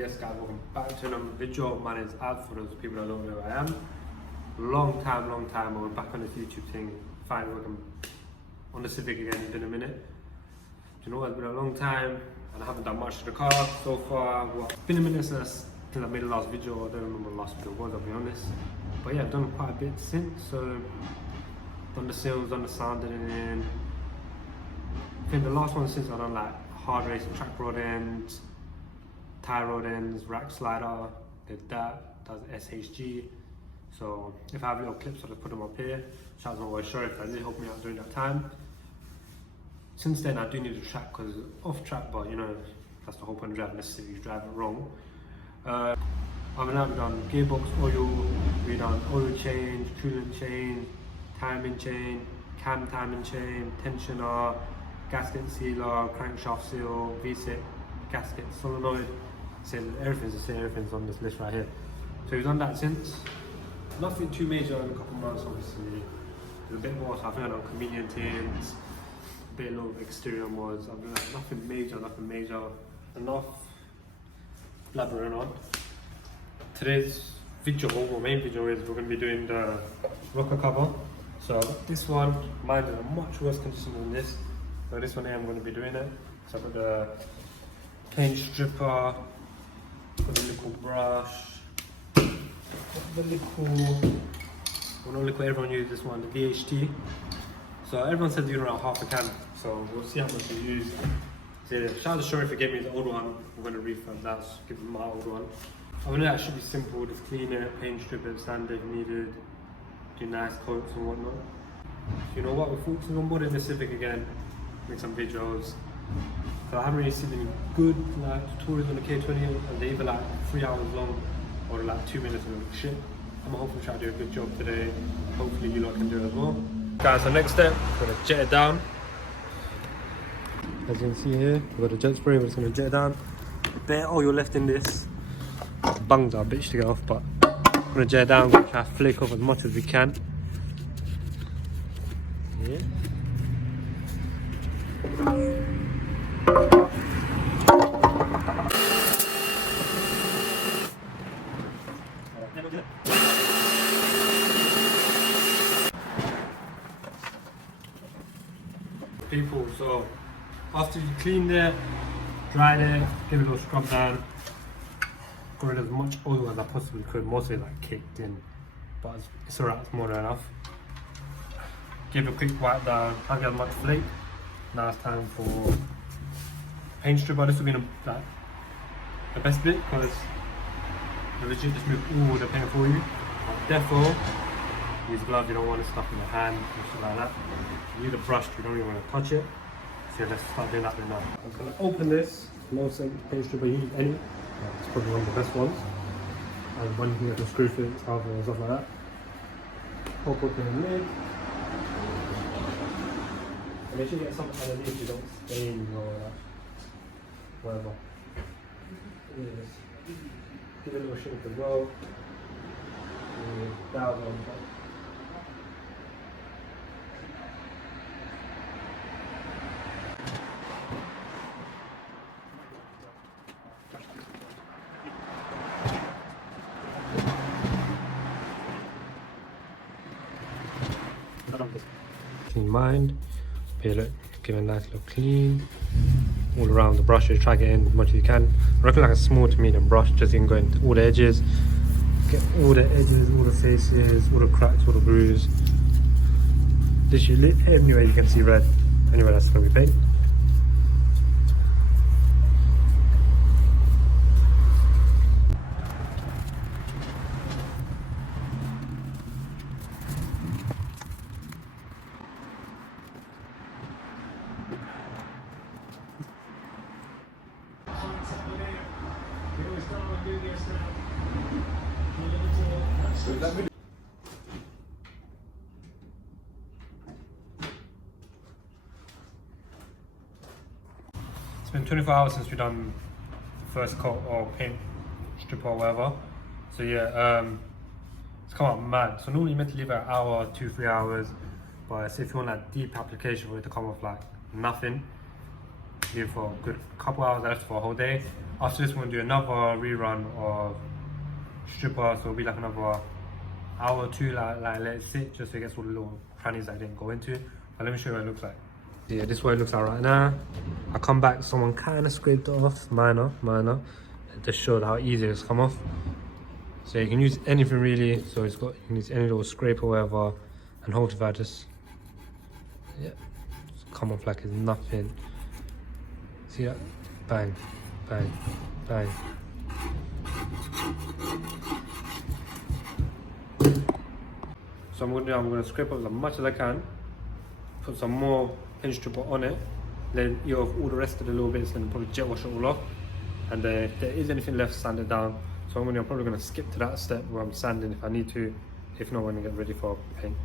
Yes guys, welcome back to another video. My name is Ad, for those people that don't know who I am. Long time, we're back on this YouTube thing. Finally working on the Civic again, it's been a minute. Do you know what, it's been a long time and I haven't done much to the car so far. Well, it's been a minute since I made the last video. I don't remember what the last video was, I'll be honest. But yeah, I've done quite a bit since. So, done the sills, done the sounding in. I think the last one since I've done like hard race, track rod ends, tie rod ends, rack slider, did that, does SHG. So if I have little clips, I'll just put them up here. Shout out to my boy Sheriff, that really helped me out during that time. Since then I do need a track because it's off track, but you know, that's the whole point of driving this Civic, you drive it wrong. Other than that, we've done gearbox oil, we've done oil change, coolant change, timing chain, cam timing chain, tensioner, gasket sealer, crankshaft seal, V6, gasket solenoid. So everything's the same, everything's on this list right here. So we've done that since. Nothing too major in a couple of months, obviously. There's a bit more, so I've done on chameleon tints, a bit of exterior mods. I've done nothing major. Enough blabbering on. Today's video, or main video, is we're going to be doing the rocker cover. So I've got this one, mine is in a much worse condition than this. So this one here, I'm going to be doing it. So I've got the paint stripper, got the liquid brush, the liquid, well not liquid, everyone uses this one, the VHT. So everyone says you use around half a can, so we'll see how much you use. So yeah, shout out to Shori for giving me the old one. I'm going to refund that, so give him my old one. I mean, that should be simple, just clean it, paint strip it, sand it if needed, do nice coats and whatnot. So you know what, we're focusing on modding the Civic again, make some videos. So I haven't really seen any good tutorials on the K20, and they're either like 3 hours long or like 2 minutes of shit. I'm hopefully trying to do a good job today. Hopefully you lot can do it as well. Guys, so next step, we're gonna jet it down. As you can see here, we've got a jet spray, we're just gonna jet it down. Bare oil left in this. Bungs are a bitch to get off, but we're gonna jet it down, we're gonna try to flake off as much as we can. Yeah. People, so after you cleaned it, dried it, give it a little scrub down, got rid of as much oil as I possibly could, mostly like caked in, but it's alright, it's more than enough. Give a quick wipe down, can't get as much flake. Now it's time for paint stripper. This will be like the best bit because you legit just move all the paint for you. Therefore, use gloves, you don't want it stuck in your hand or shit like that. You need a brush, you don't even want to touch it. So let's start doing that right now. I'm going to open this. No paint stripper, use any. It's probably one of the best ones. And one you can get the screw fit, and stuff like that. Pop open the lid. And make sure you get something underneath, you don't stain or whatever. Yes. Give it a little shake as well. Down on top. Clean mind, peel it, give it a nice little clean all around the brushes, try to get in as much as you can. I reckon like a small to medium brush, just so you can go into all the edges, get all the edges, all the faces, all the cracks, all the grooves. Literally anywhere you can see red, anywhere that's going to be paint. It's been 24 hours since we've done the first coat or paint strip or whatever. So yeah, it's come out mad. So normally you meant to leave it an hour, 2-3 hours. But if you want that deep application for it to come off like nothing, leave it for a good couple hours. I left it for a whole day. After this, we're gonna do another rerun of stripper, so it'll be like another hour or two, like let it sit just so it gets all the little crannies that I didn't go into. But let me show you what it looks like. Yeah, this is what it looks like right now. I come back, someone kind of scraped it off, minor. It just showed how easy it's come off. So you can use anything really. So you can use any little scrape or whatever, and hold it, just just come off like it's nothing. See that? Bang, bang, bang. So I'm gonna scrape up as much as I can, put some more pinch stripper on it, then eat off all the rest of the little bits, and probably jet wash it all off. And if there is anything left, sand it down. So I'm probably gonna skip to that step where I'm sanding if I need to. If not, I'm gonna get ready for paint.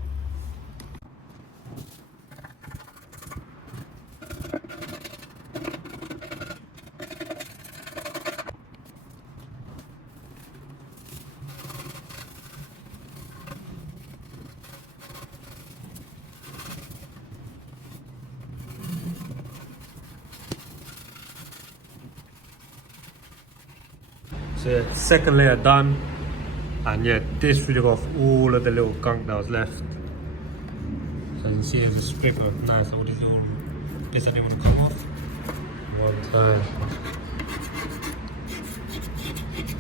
So yeah, second layer done, and yeah, this really got off all of the little gunk that was left. So you can see there's a scraper, nice, all these little bits that didn't want to come off. One time.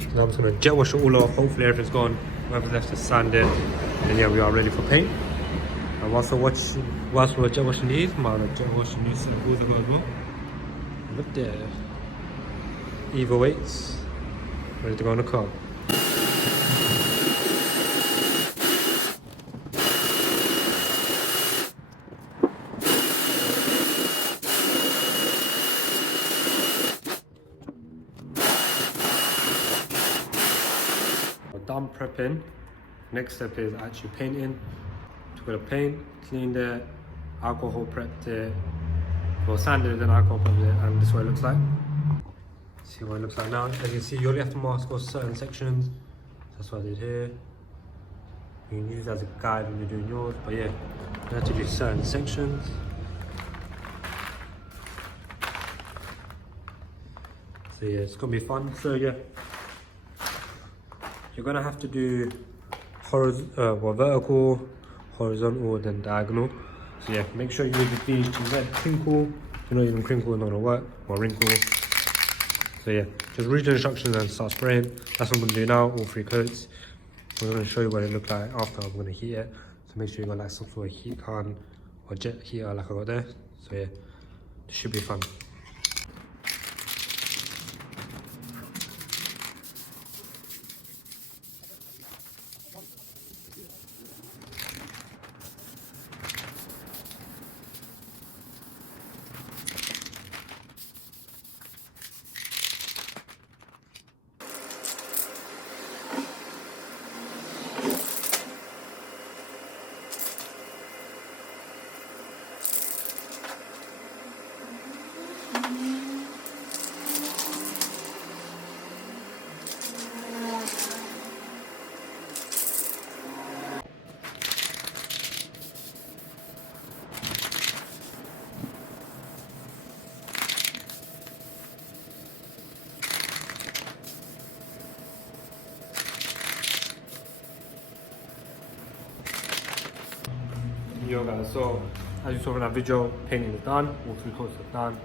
So now I'm just gonna jet wash it all off, hopefully everything's gone. Whatever's left is sand it, and yeah, we are ready for paint. And whilst we're jet washing these, I'm gonna jet washing these set of balls as well. Look there. Either weights. Ready to go on the car. We're done prepping. Next step is actually painting. Took the paint, cleaned it, alcohol prepped it, well sanded it, then alcohol prepped it, and this is what it looks like. See what it looks like now. As you can see, you only have to mask off certain sections. That's what I did here. You can use it as a guide when you're doing yours, but yeah, you have to do certain sections. So yeah, it's gonna be fun. So yeah, you're gonna have to do vertical, horizontal, then diagonal. So yeah, make sure you use the beige to red crinkle. If you're not using crinkle, it's not gonna work, or wrinkle. So yeah, just read the instructions and start spraying. That's what I'm gonna do now, all 3 coats. I'm gonna show you what it looks like after I'm gonna heat it. So make sure you got like some sort of heat gun or jet heater like I got there. So yeah, it should be fun. Yo guys, so as you saw in that video, painting is done, all 3 coats are done.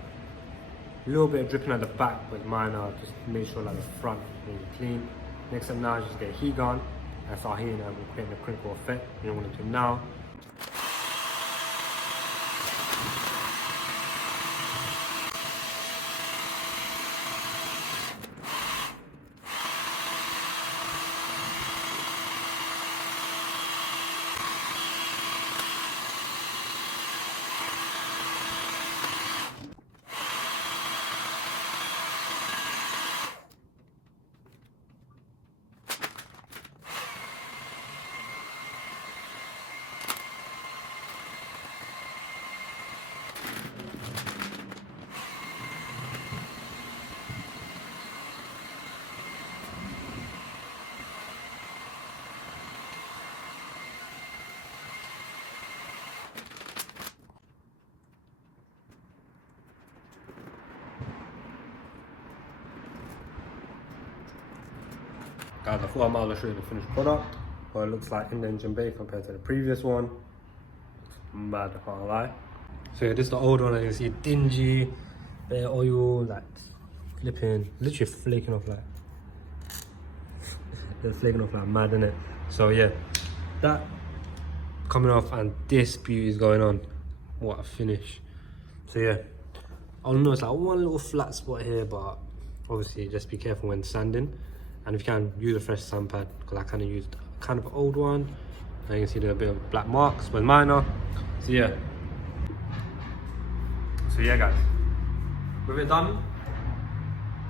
A little bit of dripping at the back, but minor, just make sure like the front is clean. Next step now is just get a heat gun and start heating it, we're creating a crinkle effect. You don't want to do now. Guys, I thought I might as well show you the finished product, what it looks like in the engine bay compared to the previous one. It's mad, I can't lie. So yeah, this is the old one, as you can see, dingy, bare oil, like flipping, literally flaking off like, they're flaking off like mad, innit? So yeah, that coming off and this beauty is going on. What a finish. So yeah, I don't know, it's like one little flat spot here, but obviously just be careful when sanding. And if you can, use a fresh sand pad, because I kind of used kind of an old one. And you can see there's a bit of black marks, but minor. So yeah. So yeah, guys, with it done,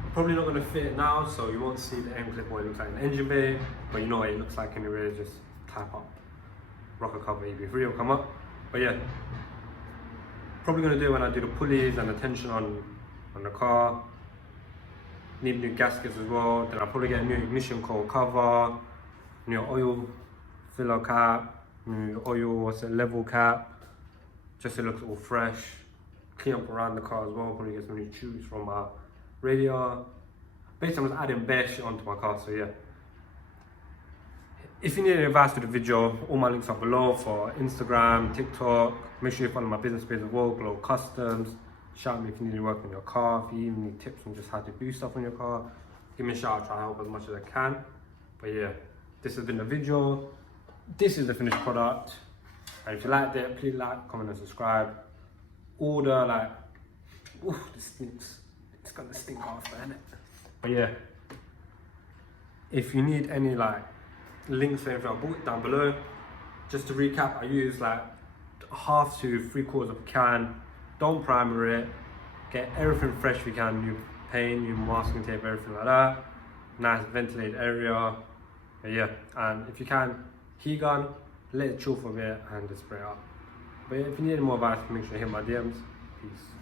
I'm probably not going to fit it now, so you won't see the end clip what it looks like in the engine bay, but you know what it looks like anyway. Just type up rocker cover EB3 will come up. But yeah, probably going to do it when I do the pulleys and the tension on the car. Need new gaskets as well. Then I'll probably get a new ignition coil cover, new oil filler cap, new oil level cap, just so it looks all fresh. Clean up around the car as well. Probably get some new tubes from my radiator. Basically, I'm just adding bare shit onto my car. So yeah. If you need any advice to the video, all my links are below for Instagram, TikTok. Make sure you follow my business page as well, Glow Customs. Shout me if you need any work on your car, if you even need tips on just how to do stuff on your car. Give me a shout, I'll try to help as much as I can. But yeah, this has been the video. This is the finished product. And if you liked it, please like, comment and subscribe. Order, like, ooh, this stinks. It's gonna stink after, innit? But yeah, if you need any like links for anything I bought down below. Just to recap, I use like 1/2 to 3/4 of a can. Don't primer it. Get everything fresh if you can. New paint, new masking tape, everything like that. Nice ventilated area. But yeah, and if you can, heat gun, let it chill for a bit and just spray it up. But yeah, if you need any more advice, make sure you hit my DMs. Peace.